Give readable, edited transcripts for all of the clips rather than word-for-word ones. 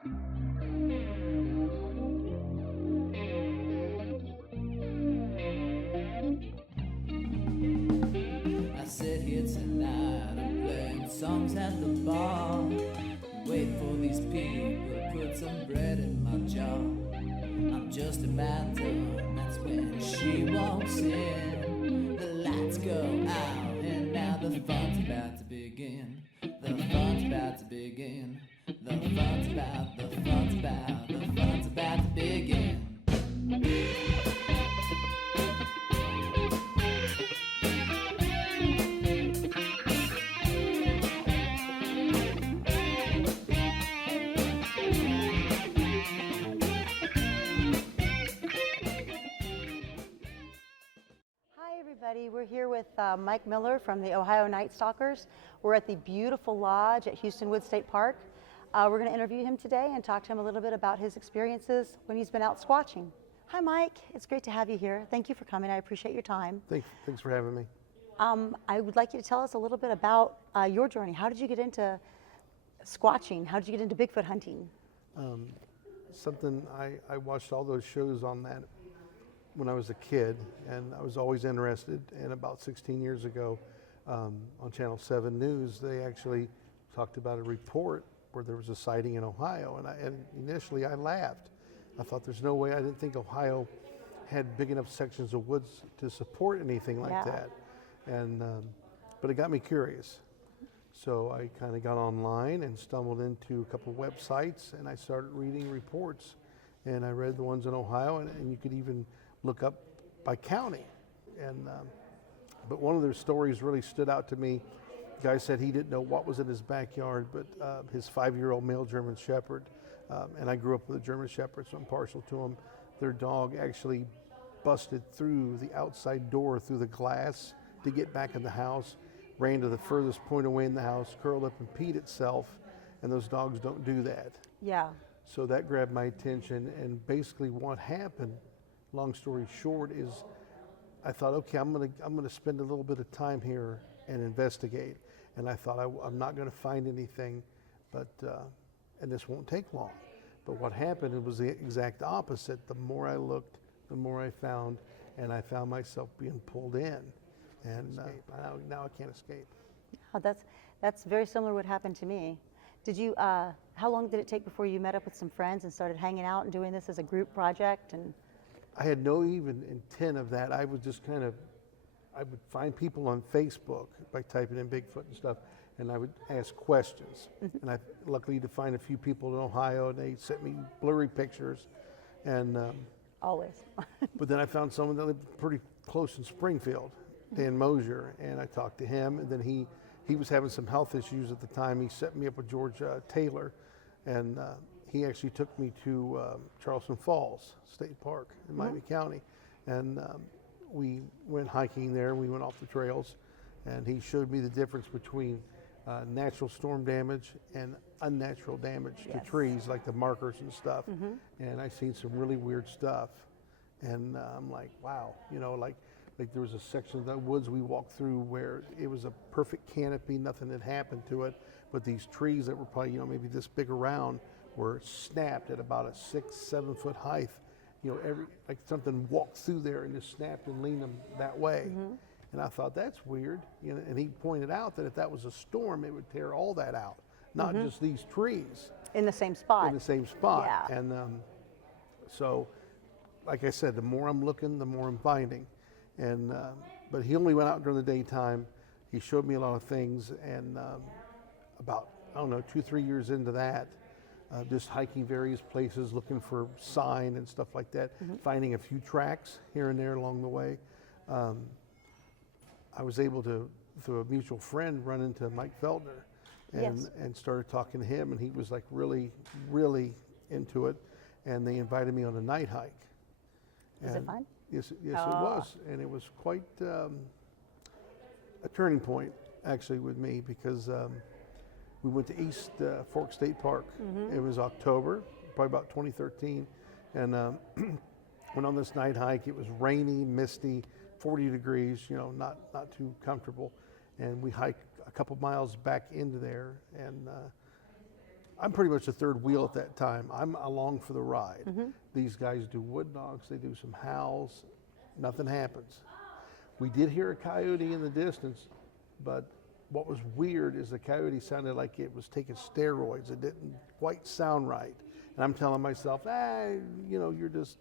I sit here tonight, I'm playing songs at the bar, wait for these people to put some bread in my jaw. I'm just about done, that's when she walks in. The lights go out and now the fun's about to begin. The fun's about to begin. The fun's about to begin. We're here with Mike Miller from the Ohio Night Stalkers. We're at the beautiful lodge at Houston Woods State Park. We're going to interview him today and talk to him a little bit about his experiences when he's been out squatching. Hi, Mike. It's great to have you here. Thank you for coming. I appreciate your time. Thanks for having me. I would like you to tell us a little bit about your journey. How did you get into squatching? How did you get into Bigfoot hunting? Something I watched all those shows on that when I was a kid, and I was always interested. And about 16 years ago, on Channel 7 News, they actually talked about a report where there was a sighting in Ohio. And initially I laughed. I thought there's no way. I didn't think Ohio had big enough sections of woods to support anything like that. And but it got me curious. So I kind of got online and stumbled into a couple websites, and I started reading reports. And I read the ones in Ohio, and you could even look up by county. And but one of their stories really stood out to me. The guy said he didn't know what was in his backyard, but his 5-year-old male German Shepherd, and I grew up with a German Shepherd, so I'm partial to them. Their dog actually busted through the outside door through the glass to get back in the house, ran to the furthest point away in the house, curled up and peed itself, and those dogs don't do that. Yeah. So that grabbed my attention, and basically what happened, long story short, is I thought, okay, I'm gonna spend a little bit of time here and investigate. And I thought I'm not gonna find anything, but and this won't take long. But what happened, it was the exact opposite. The more I looked, the more I found, and I found myself being pulled in, and now I can't escape. Oh, that's very similar to what happened to me. Did you? How long did it take before you met up with some friends and started hanging out and doing this as a group project? And I had no even intent of that. I would just I would find people on Facebook by typing in Bigfoot and stuff, and I would ask questions. And I luckily to find a few people in Ohio, and they sent me blurry pictures. And always. but then I found someone that lived pretty close in Springfield, Dan Mosier, and I talked to him. And then he was having some health issues at the time. He set me up with George Taylor, and he actually took me to Charleston Falls State Park in Miami County, and we went hiking there. We went off the trails, and he showed me the difference between natural storm damage and unnatural damage to trees, like the markers and stuff. And I seen some really weird stuff, and I'm like, wow, like there was a section of the woods we walked through where it was a perfect canopy, nothing had happened to it, but these trees that were probably maybe this big around were snapped at about a 6-7 foot height. Like something walked through there and just snapped and leaned them that way. And I thought, that's weird. And he pointed out that if that was a storm, it would tear all that out, not just these trees. In the same spot. In the same spot. Yeah. And so, like I said, the more I'm looking, the more I'm finding. And but he only went out during the daytime. He showed me a lot of things, and about, 2-3 years into that, just hiking various places, looking for sign and stuff like that, finding a few tracks here and there along the way. I was able to, through a mutual friend, run into Mike Feltner and started talking to him, and he was like really, really into it, and they invited me on a night hike. Was it fun? Yes, it was, and it was quite a turning point, actually, with me, because we went to East Fork State Park. It was October, probably about 2013, and went on this night hike. It was rainy, misty, 40 degrees, not too comfortable, and we hiked a couple miles back into there, and I'm pretty much the third wheel at that time. I'm along for the ride. These guys do wood knocks, they do some howls, nothing happens. We did hear a coyote in the distance, but what was weird is the coyote sounded like it was taking steroids. It didn't quite sound right. And I'm telling myself, you're just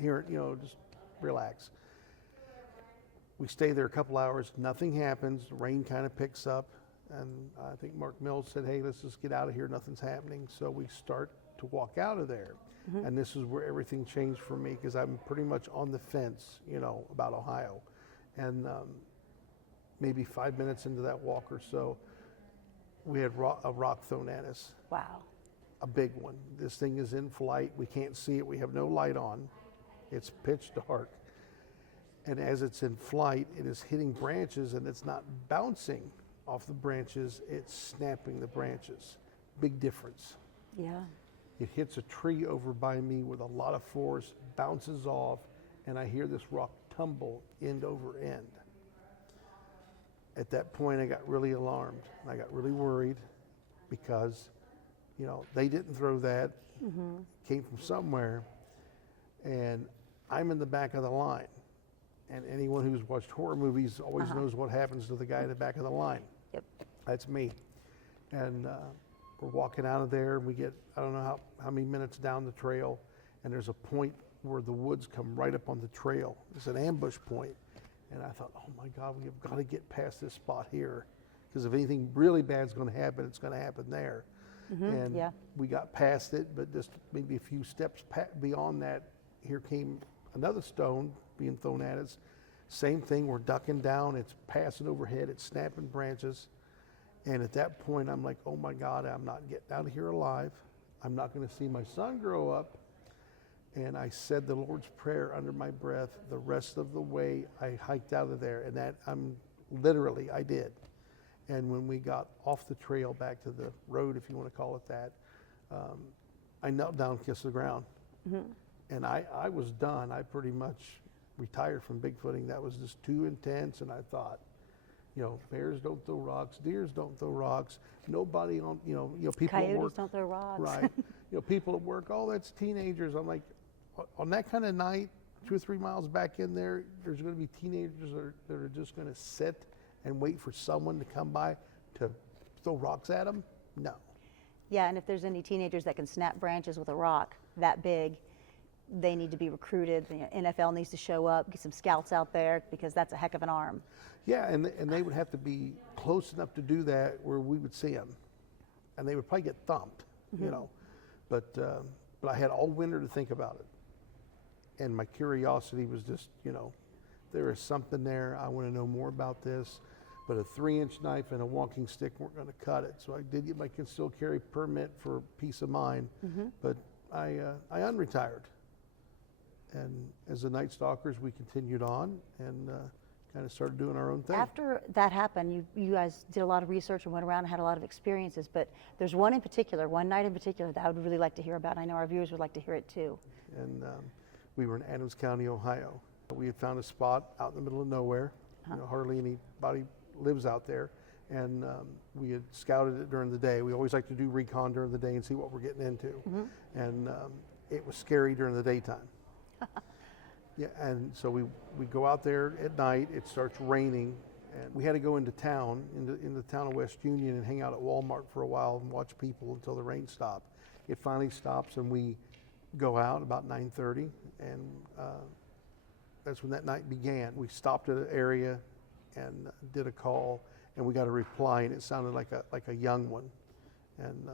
hearing, just relax. We stay there a couple hours, nothing happens, the rain kind of picks up, and I think Mark Mills said, hey, let's just get out of here, nothing's happening. So we start to walk out of there. And this is where everything changed for me, because I'm pretty much on the fence, about Ohio. And maybe 5 minutes into that walk or so, we had a rock thrown at us. Wow. A big one. This thing is in flight. We can't see it. We have no light on. It's pitch dark. And as it's in flight, it is hitting branches, and it's not bouncing off the branches. It's snapping the branches. Big difference. Yeah. It hits a tree over by me with a lot of force, bounces off, and I hear this rock tumble end over end. At that point, I got really alarmed. I got really worried because, they didn't throw that. Came from somewhere, and I'm in the back of the line. And anyone who's watched horror movies always knows what happens to the guy in the back of the line. Yep. That's me. And we're walking out of there, and we get, I don't know how many minutes down the trail, and there's a point where the woods come right up on the trail. It's an ambush point. And I thought, oh my God, we have got to get past this spot here. Because if anything really bad is going to happen, it's going to happen there. And we got past it, but just maybe a few steps beyond that, here came another stone being thrown at us. Same thing, we're ducking down, it's passing overhead, it's snapping branches. And at that point, I'm like, oh my God, I'm not getting out of here alive. I'm not going to see my son grow up. And I said the Lord's Prayer under my breath the rest of the way I hiked out of there. And that I did. And when we got off the trail back to the road, if you want to call it that, I knelt down, kissed the ground. And I was done. I pretty much retired from Bigfooting. That was just too intense. And I thought, bears don't throw rocks, deers don't throw rocks. Nobody on, people Coyotes at work. don't throw rocks. Right. People at work, oh, that's teenagers. I'm like, on that kind of night, 2 or 3 miles back in there, there's going to be teenagers that are just going to sit and wait for someone to come by to throw rocks at them? No. Yeah, and if there's any teenagers that can snap branches with a rock that big, they need to be recruited. The NFL needs to show up, get some scouts out there, because that's a heck of an arm. Yeah, and they would have to be close enough to do that where we would see them, and they would probably get thumped, But I had all winter to think about it, and my curiosity was just, there is something there. I want to know more about this. But a 3-inch knife and a walking stick weren't going to cut it. So I did get my concealed carry permit for peace of mind. But I unretired. And as the Night Stalkers, we continued on and kind of started doing our own thing. After that happened, you guys did a lot of research and went around and had a lot of experiences. But there's one night in particular that I would really like to hear about. I know our viewers would like to hear it too. And we were in Adams County, Ohio. We had found a spot out in the middle of nowhere. Hardly anybody lives out there, and we had scouted it during the day. We always like to do recon during the day and see what we're getting into. And it was scary during the daytime. Yeah, and so we go out there at night. It starts raining, and we had to go into town, in the town of West Union, and hang out at Walmart for a while and watch people until the rain stopped. It finally stops, and we go out about 9:30, and that's when that night began. We stopped at an area and did a call, and we got a reply, and it sounded like a young one. And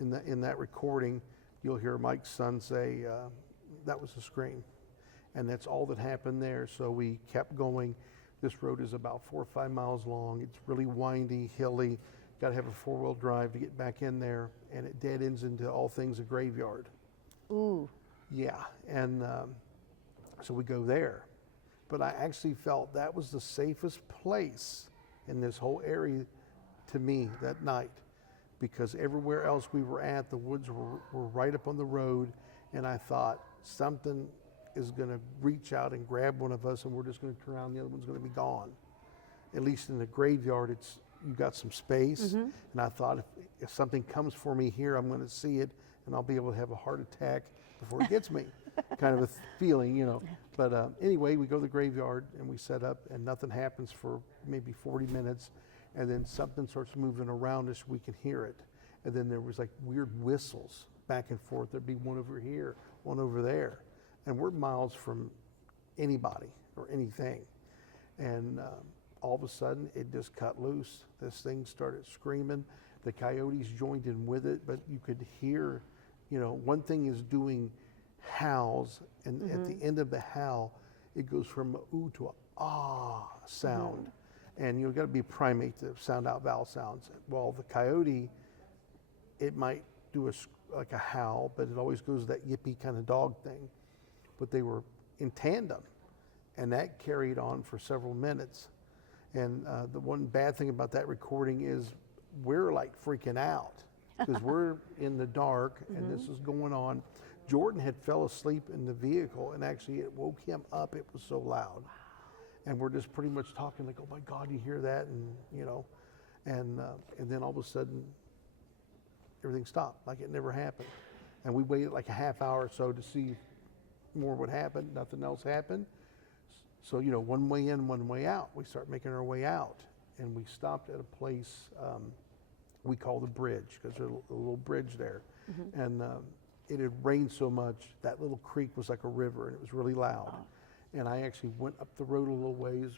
in that recording, you'll hear Mike's son say, that was a scream. And that's all that happened there. So we kept going. This road is about 4 or 5 miles long. It's really windy, hilly. Got to have a 4-wheel drive to get back in there, and it dead ends into all things a graveyard. Ooh. Yeah, and so we go there. But I actually felt that was the safest place in this whole area to me that night, because everywhere else we were at, the woods were right up on the road, and I thought something is going to reach out and grab one of us, and we're just going to turn around, the other one's going to be gone. At least in the graveyard, you've got some space, and I thought if something comes for me here, I'm going to see it, and I'll be able to have a heart attack before it gets me, kind of a feeling, you know. But anyway, we go to the graveyard, and we set up, and nothing happens for maybe 40 minutes, and then something starts moving around us, we can hear it. And then there was like weird whistles back and forth. There'd be one over here, one over there. And we're miles from anybody or anything. And all of a sudden, it just cut loose. This thing started screaming. The coyotes joined in with it, but you could hear, you know, one thing is doing howls, and at the end of the howl, it goes from a ooh to a ah sound. And you've got to be a primate to sound out vowel sounds. Well, the coyote, it might do like a howl, but it always goes that yippy kind of dog thing. But they were in tandem, and that carried on for several minutes. And the one bad thing about that recording is we're like freaking out because we're in the dark and this is going on. Jordan had fell asleep in the vehicle, and actually it woke him up. It was so loud. And we're just pretty much talking like, oh my God, you hear that? And, you know, and then all of a sudden, everything stopped, like it never happened. And we waited like a half hour or so to see if more would happen. Nothing else happened. So, you know, one way in, one way out. We start making our way out. And we stopped at a place we call the bridge, because there's a little bridge there. And it had rained so much, that little creek was like a river, and it was really loud. And I actually went up the road a little ways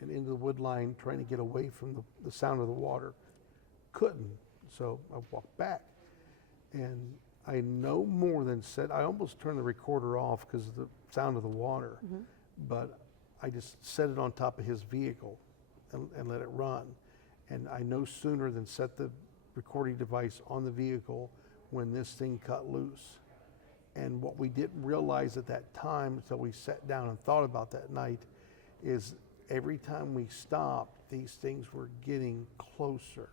and into the wood line trying to get away from the sound of the water. Couldn't. So I walked back. And I no more than said, I almost turned the recorder off because of the sound of the water. But I just set it on top of his vehicle and let it run. And I no sooner than set the recording device on the vehicle when this thing cut loose. And what we didn't realize at that time until we sat down and thought about that night is every time we stopped, these things were getting closer.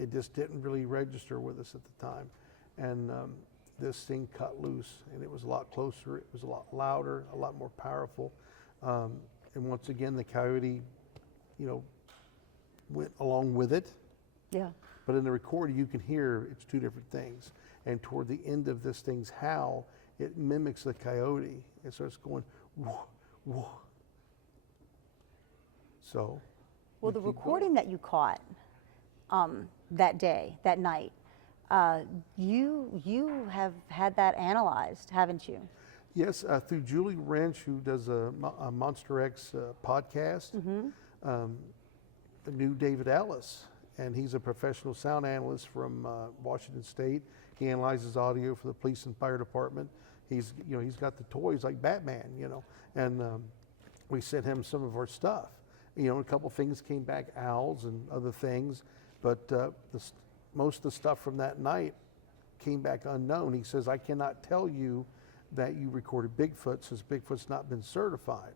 It just didn't really register with us at the time. And this thing cut loose, and it was a lot closer, it was a lot louder, a lot more powerful. And once again, the coyote, you know, went along with it. Yeah. But in the recording, you can hear it's two different things. And toward the end of this thing's howl, it mimics the coyote. It starts going, whoa, whoa. So. Well, the recording that you caught that day, that night, you have had that analyzed, haven't you? Yes, through Julie Wrench, who does a Monster X podcast, knew David Ellis, and he's a professional sound analyst from Washington State. He analyzes audio for the police and fire department. He's got the toys like Batman, you know, and we sent him some of our stuff. You know, a couple things came back, owls and other things, but most of the stuff from that night came back unknown. He says, I cannot tell you that you recorded Bigfoot since Bigfoot's not been certified.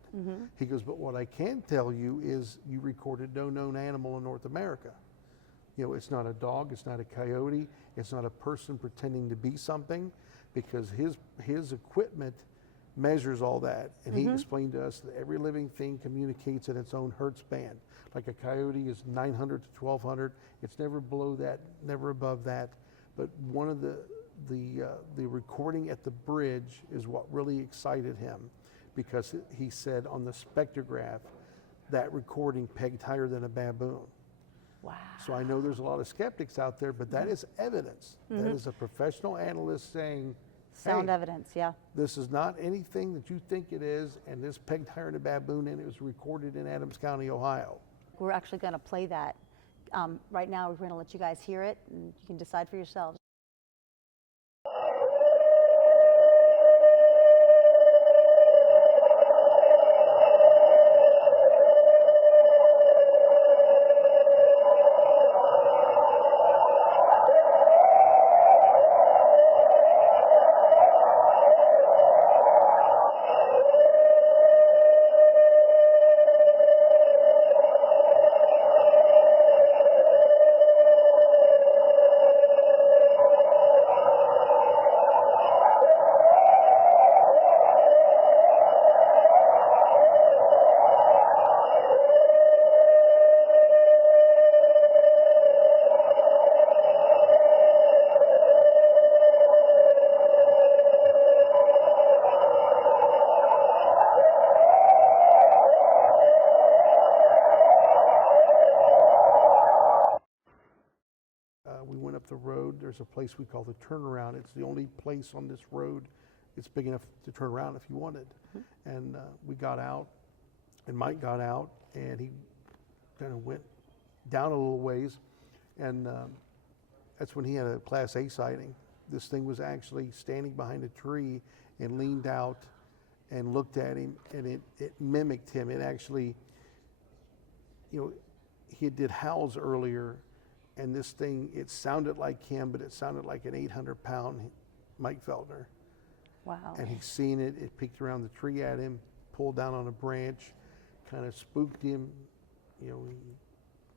He goes, but what I can tell you is you recorded no known animal in North America. You know, it's not a dog, it's not a coyote, it's not a person pretending to be something, because his equipment measures all that. And he explained to us that every living thing communicates at its own hertz band. Like a coyote is 900 to 1200. It's never below that, never above that. But one of the recording at the bridge is what really excited him, because he said on the spectrograph that recording pegged higher than a baboon. Wow. So I know there's a lot of skeptics out there, but that is evidence. That is a professional analyst saying, Sound hey, evidence, yeah. this is not anything that you think it is, and this pegged higher than a baboon, and it was recorded in Adams County, Ohio. We're actually going to play that. Right now, we're going to let you guys hear it, and you can decide for yourselves. up the road, there's a place we call the turnaround. It's the only place on this road it's big enough to turn around if you wanted. And we got out, and Mike got out, and he kind of went down a little ways, and that's when he had a Class A sighting. This thing was actually standing behind a tree and leaned out and looked at him, and it mimicked him. It actually, you know, he did howls earlier, and this thing, it sounded like him, but it sounded like an 800-pound Mike Feltner. Wow. And he's seen it. It peeked around the tree at him, pulled down on a branch, kind of spooked him. You know, he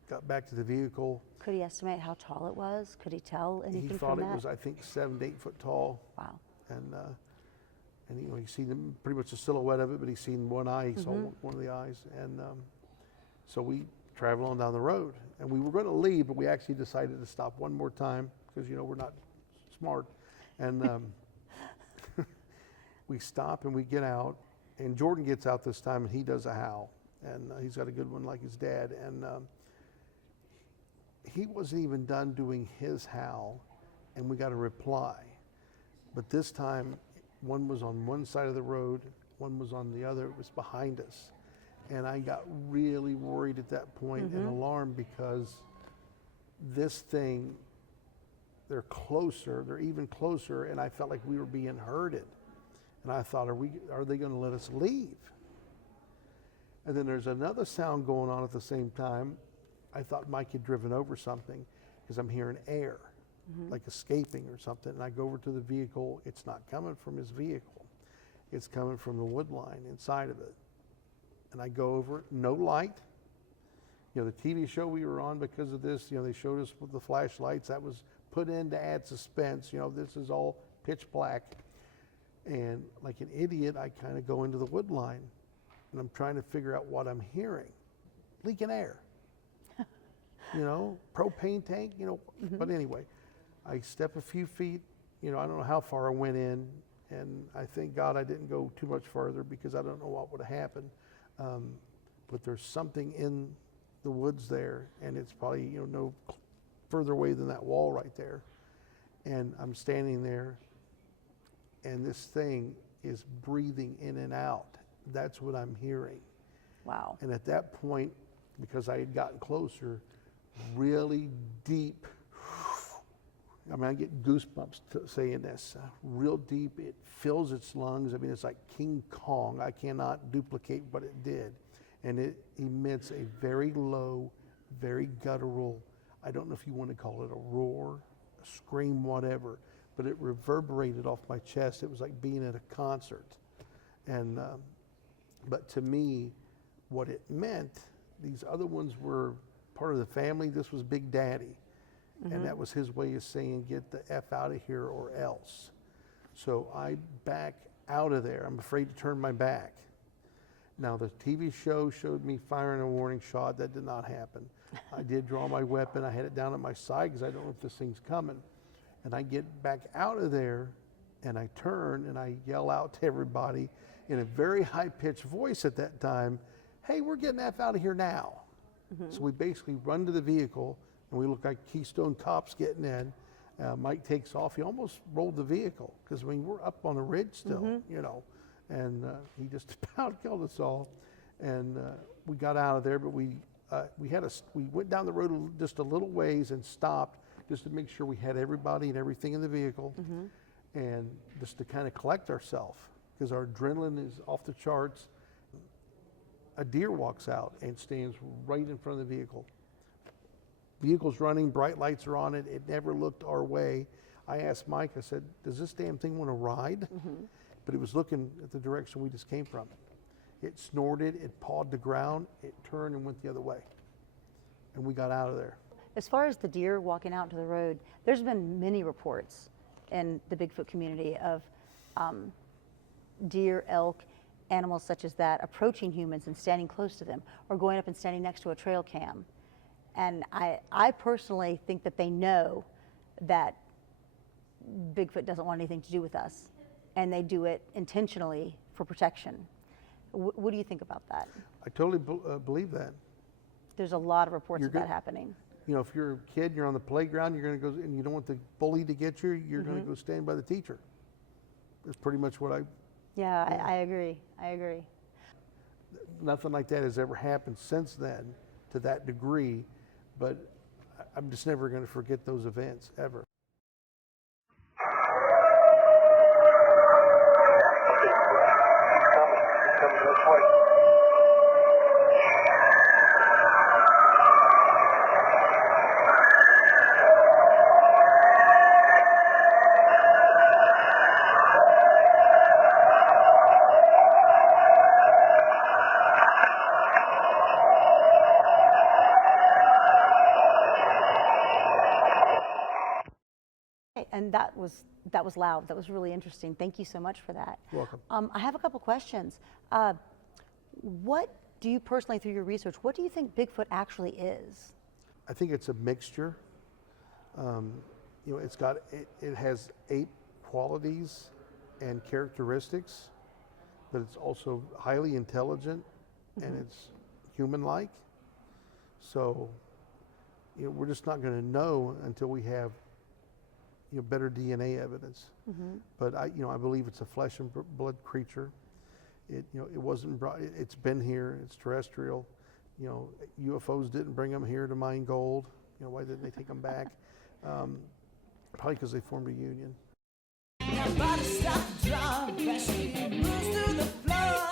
got back to the vehicle. Could he estimate how tall it was? Could he tell anything He thought from it that? was, I think, 7 to 8 foot tall. Wow. And you know, he's seen pretty much the silhouette of it, but he's seen one eye. He saw one of the eyes. And so we traveled on down the road. And we were going to leave, but we actually decided to stop one more time because, you know, we're not smart. And we stop and we get out. And Jordan gets out this time, and he does a howl. And he's got a good one like his dad. And he wasn't even done doing his howl, and we got a reply. But this time, one was on one side of the road, one was on the other. It was behind us. And I got really worried at that point and alarmed because this thing, they're closer, they're even closer, and I felt like we were being herded. And I thought, are they going to let us leave? And then there's another sound going on at the same time. I thought Mike had driven over something because I'm hearing air, like escaping or something. And I go over to the vehicle. It's not coming from his vehicle. It's coming from the wood line inside of it. And I go over, no light. You know, the TV show we were on because of this, you know, they showed us with the flashlights. That was put in to add suspense. You know, this is all pitch black. And like an idiot, I kind of go into the wood line. And I'm trying to figure out what I'm hearing. Leaking air. You know, propane tank, you know. But anyway, I step a few feet. You know, I don't know how far I went in. And I thank God I didn't go too much further because I don't know what would have happened. But there's something in the woods there. And it's probably, you know, no further away than that wall right there. And I'm standing there. And this thing is breathing in and out. That's what I'm hearing. Wow. And at that point, because I had gotten closer, really deep, I mean, I get goosebumps saying this, real deep, it fills its lungs. I mean, it's like King Kong. I cannot duplicate what it did. And it emits a very low, very guttural, I don't know if you want to call it a roar, a scream, whatever, but it reverberated off my chest. It was like being at a concert. And but to me, what it meant, these other ones were part of the family. This was Big Daddy. And that was his way of saying, get the F out of here or else. So I back out of there. I'm afraid to turn my back. Now, the TV show showed me firing a warning shot. That did not happen. I did draw my weapon. I had it down at my side because I don't know if this thing's coming. And I get back out of there, and I turn, and I yell out to everybody in a very high-pitched voice at that time, hey, we're getting the F out of here now. So we basically run to the vehicle, and we look like Keystone Cops getting in. Mike takes off. He almost rolled the vehicle because, I mean, we're up on a ridge still, you know, and he just about killed us all. And we got out of there, but we went down the road just a little ways and stopped just to make sure we had everybody and everything in the vehicle, and just to kind of collect ourselves because our adrenaline is off the charts. A deer walks out and stands right in front of the vehicle. Vehicle's running, bright lights are on it. It never looked our way. I asked Mike, I said, does this damn thing want to ride? But it was looking at the direction we just came from. It snorted, it pawed the ground, it turned and went the other way. And we got out of there. As far as the deer walking out to the road, there's been many reports in the Bigfoot community of deer, elk, animals such as that approaching humans and standing close to them, or going up and standing next to a trail cam. And I personally think that they know that Bigfoot doesn't want anything to do with us, and they do it intentionally for protection. What do you think about that? I totally believe that. There's a lot of reports of that happening. You know, if you're a kid, you're on the playground, you're going to go, and you don't want the bully to get you, you're going to go stand by the teacher. That's pretty much what I agree. I agree. Nothing like that has ever happened since then to that degree, but I'm just never going to forget those events, ever. Coming this way. And that was loud. That was really interesting. Thank you so much for that. You're welcome. I have a couple questions. What do you personally, through your research, what do you think Bigfoot actually is? I think it's a mixture. You know, it has ape qualities and characteristics, but it's also highly intelligent and it's human-like. So, you know, we're just not going to know until we have, you know, better DNA evidence. But I believe it's a flesh and blood creature. It wasn't brought. It's been here. It's terrestrial. You know, UFOs didn't bring them here to mine gold. You know, why didn't they take them back? Probably because they formed a union. Now body stop, drum, crash, moves to the floor.